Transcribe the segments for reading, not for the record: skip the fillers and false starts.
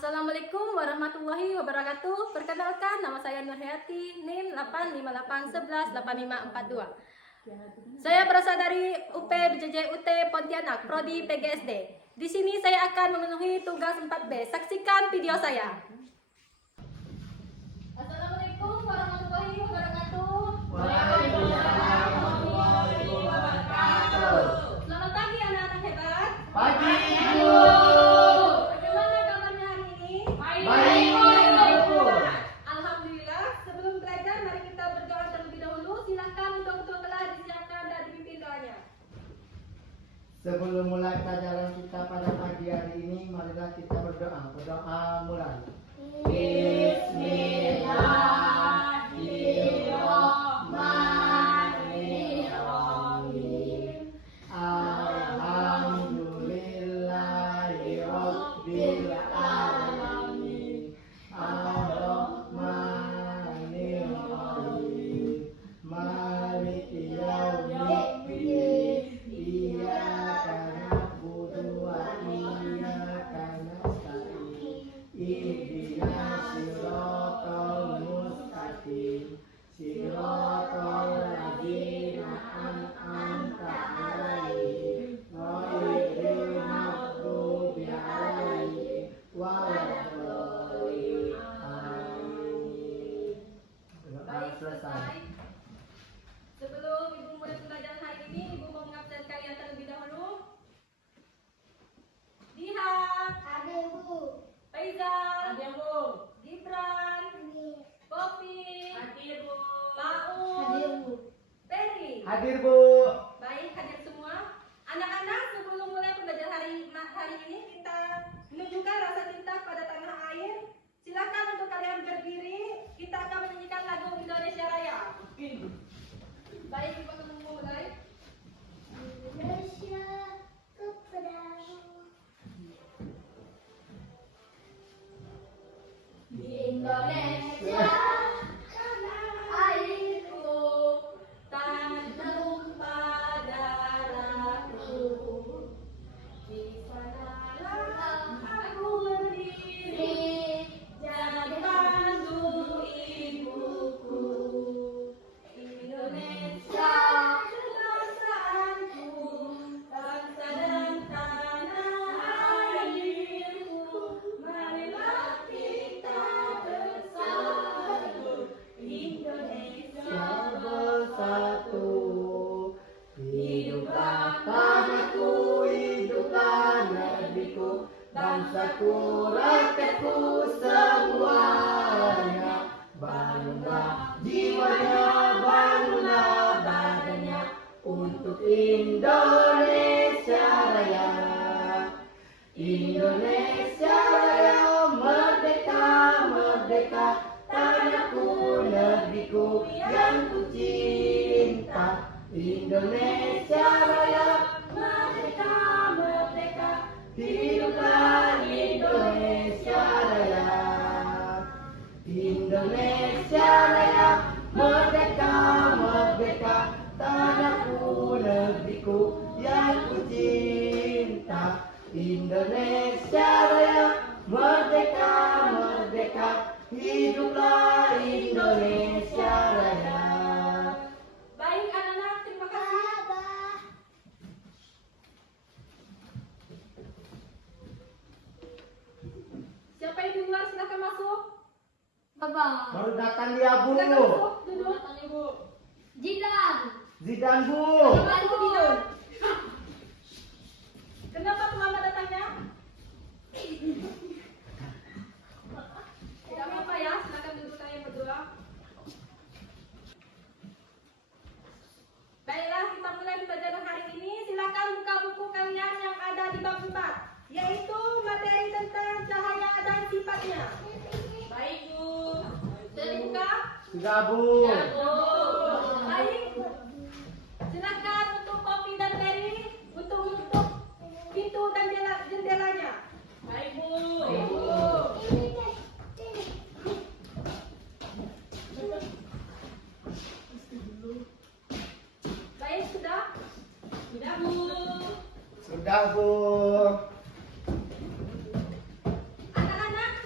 Assalamualaikum warahmatullahi wabarakatuh. Perkenalkan, nama saya Nurhayati, NIM 858118542. Saya berasal dari UP BJJ UT Pontianak, Prodi PGSD. Di sini saya akan memenuhi tugas 4B. Saksikan video saya. Assalamualaikum warahmatullahi wabarakatuh. Waalaikumsalam warahmatullahi wabarakatuh. Selamat pagi anak-anak hebat. Pagi Ibu. Bagaimana kabarnya hari ini? Baik Ibu. Alhamdulillah. Sebelum belajar, mari kita berdoa terlebih dahulu. Silakan untuk telah disiapkan dan dipimpin doanya. Sebelum mulai pelajaran kita pada pagi hari ini, marilah kita berdoa. Berdoa mulai. Bismillahirrahmanirrahim. Alhamdulillahirabbil alamin. Ar-Rahmanirrahim. Maliki yaumiddin. Iyyaka na'budu wa iyyaka nasta'in. Ihdinas siratal mustaqim. Siratal ladzina an'amta 'alaihim ghairil maghdubi 'alaihim waladdallin. Amin. Baik, Selesai. Sebelum Ibu mulai pembelajaran hari ini, Ibu mau mengabsen kalian terlebih dahulu. Lihat, Ada Bu. Faizal, Ada Bu. Gibran, Popi, Paul, Hadir Bu. Ferry. Hadir Bu. Baik, hadir semua. Anak-anak, sebelum mulai pembelajaran hari ini, kita menunjukkan rasa cinta pada tanah air. Silakan untuk kalian berdiri. Kita akan menyanyikan lagu Indonesia Raya. Baik, Ibu akan memulai. Indonesia kepadamu. Indonesia, airku, tanah tumpah darahku. Di sanalah aku berdiri, jadi pandu ibuku. Indonesia, kebangsaanku, bangsa dan tanah airku. Marilah kita bersatu, Indonesia Bersatu. Hiduplah tanahku, hiduplah negeriku, bangsaku, rakyatku semuanya. Bangunlah jiwanya, bangunlah badannya untuk Indonesia Raya. Indonesia Raya, merdeka, merdeka, tanahku, negeriku yang ku cinta. Indonesia Raya, merdeka, merdeka, hiduplah Indonesia Raya. Indonesia Raya, merdeka, merdeka, tanahku, negeriku yang ku cinta. Indonesia Raya, merdeka, merdeka, hiduplah Indonesia Raya. Baik anak-anak, terima kasih. Siapa yang di luar silakan masuk. Baru datang dia Bu. Silakan masuk, duduk. Jidan. Zidan Bu. Silakan tidur. Kenapa terlambat datangnya? Tidak apa-apa ya, silakan duduk kalian berdua. Baiklah, kita mulai pembelajaran hari ini. Silakan buka buku kalian yang ada di bab 4, yaitu materi tentang cahaya dan sifatnya. Baik, Bu. Sudah dibuka? Sudah Bu. Baik. Silakan untuk Popi dan Ferry untuk menutup pintu dan jendelanya. Baik, Bu. Baik, sudah? Sudah, Bu. Sudah Bu. Anak-anak,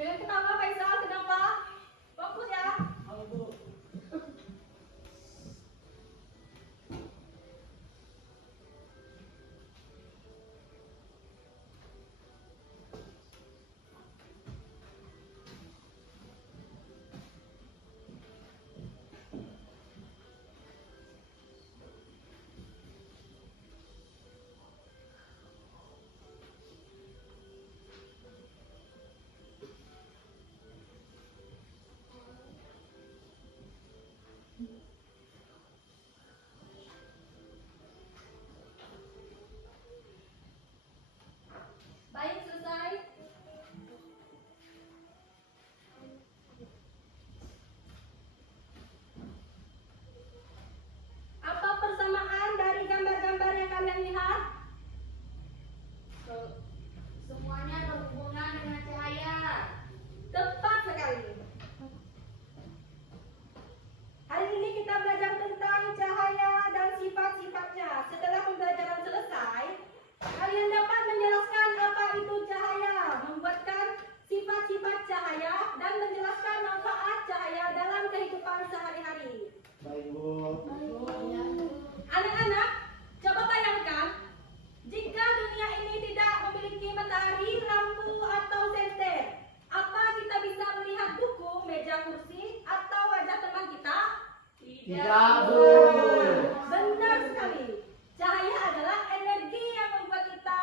Dengan kenapa Faisal? Kenapa? Fokus ya. Baik, selesai. Apa persamaan dari gambar-gambar yang kalian lihat? Semuanya berhubungan dengan cahaya. Tepat sekali. Hari ini kita belajar tentang cahaya dan sifat-sifatnya. Setelah pembelajaran selesai, kalian dapat menjelaskan apa itu cahaya, membuatkan sifat-sifat cahaya, dan menjelaskan manfaat cahaya dalam kehidupan sehari-hari. Baik, Bu. Anak-anak, coba bayangkan jika dunia ini tidak memiliki matahari, lampu, atau senter. Apa kita bisa melihat buku, meja kursi, atau wajah teman kita? Tidak, Bu. Benar sekali. Cahaya adalah energi yang membuat kita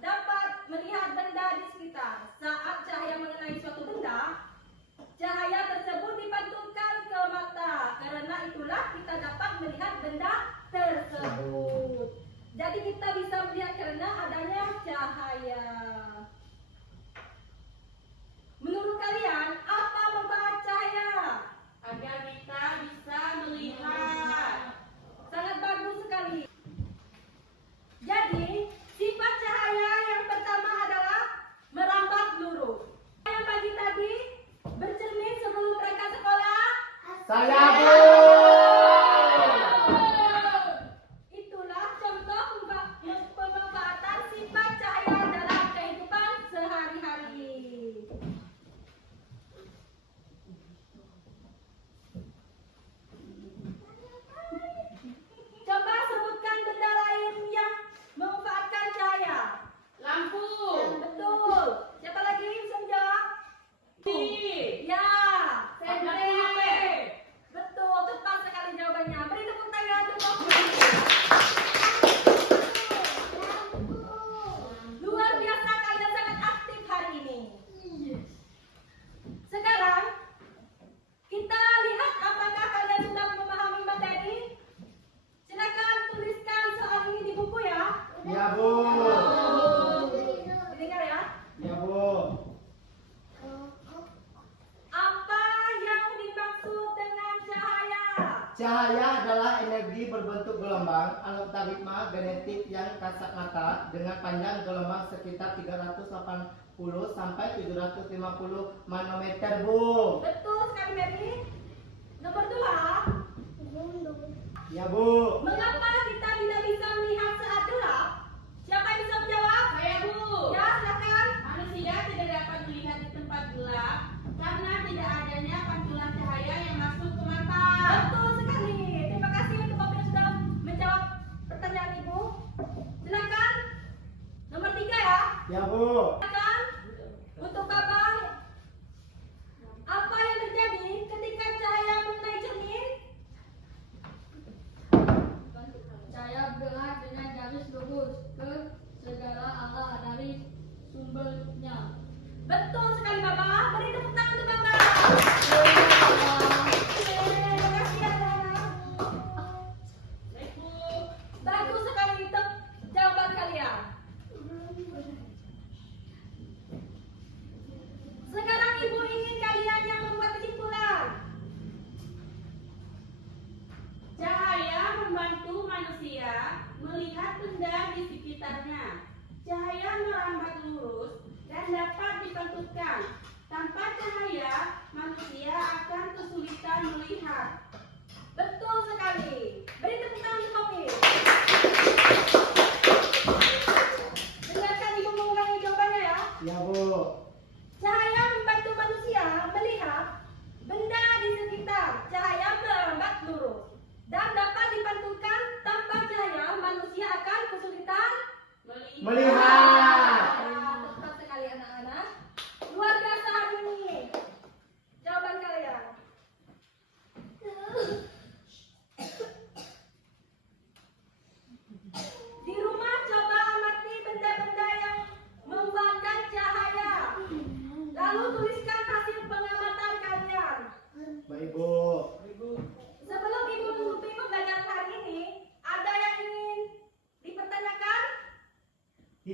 dapat melihat benda di sekitar. Saat cahaya mengenai suatu benda, cahaya tersebut dipantulkan ke mata. Karena itulah kita dapat melihat benda tersebut. Jadi kita bisa melihat karena adanya cahaya. Menurut kalian, apa manfaat cahaya? Agar kita bisa melihat. Sangat bagus sekali. Jadi, sifat cahaya yang pertama adalah merambat lurus. Yang pagi tadi bercermin sebelum berangkat sekolah. Saya, Bu. Itulah contoh pemanfaatan sifat cahaya dalam kehidupan sehari-hari. Coba sebutkan benda lain yang memanfaatkan cahaya. Lampu. Betul. Siapa lagi? Senja. Ya. Senter. Betul. Tepat sekali jawabannya. Beri tepuk tangan untuk luar biasa, kalian sangat aktif hari ini. Sekarang kita lihat apakah kalian sudah memahami materi. Silakan tuliskan soal ini di buku ya. Ya, Bu. Didengar ya. Ya, Bu. Apa yang dimaksud dengan cahaya? Cahaya adalah energi berbentuk gelombang algoritma genetik yang kasat mata dengan panjang gelombang sekitar 380 sampai 750 manometer, Bu. Betul sekali, Mary. Nomor 2, Ya, Bu. mengapa kita tidak bisa melihat saat gelap? Siapa yang bisa menjawab? Saya, Bu. Ya, silakan. Manusia tidak dapat melihat di tempat gelap karena tidak adanya pantulan cahaya yang masuk ke mata. Betul sekali. Terima kasih untuk Bapak yang sudah menjawab pertanyaan Ibu. Silakan. Nomor 3 ya. Ya, Bu. Silakan. Untuk Bapak, apa yang terjadi ketika cahaya mengenai cermin?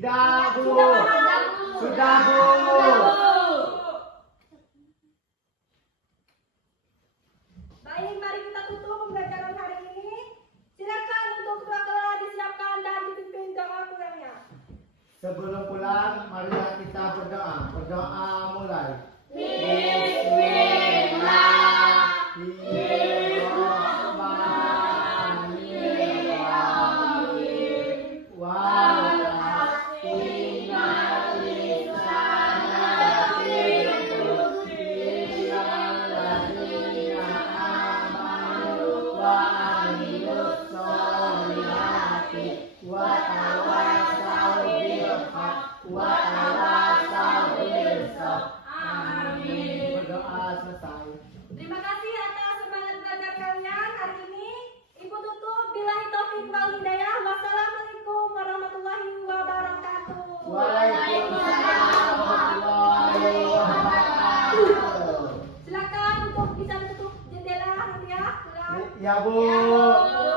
Tidak, Bu. Sudah, Bu. Sudah, Bu. Baik, mari kita tutup pembelajaran hari ini. Silakan untuk keluarga disiapkan dan dipimpin doa pulangnya. Sebelum pulang, marilah kita berdoa. Berdoa mulai. Bismillahirrahmanirrahim. Berdoa selesai. Terima kasih atas semangat belajar kalian hari ini. Ibu tutup billahi taufik wal hidayah. Wassalamualaikum warahmatullahi wabarakatuh. Waalaikumsalam warahmatullahi wabarakatuh. Silakan untuk bisa tutup jendela ya. Pulang. Ya, Bu.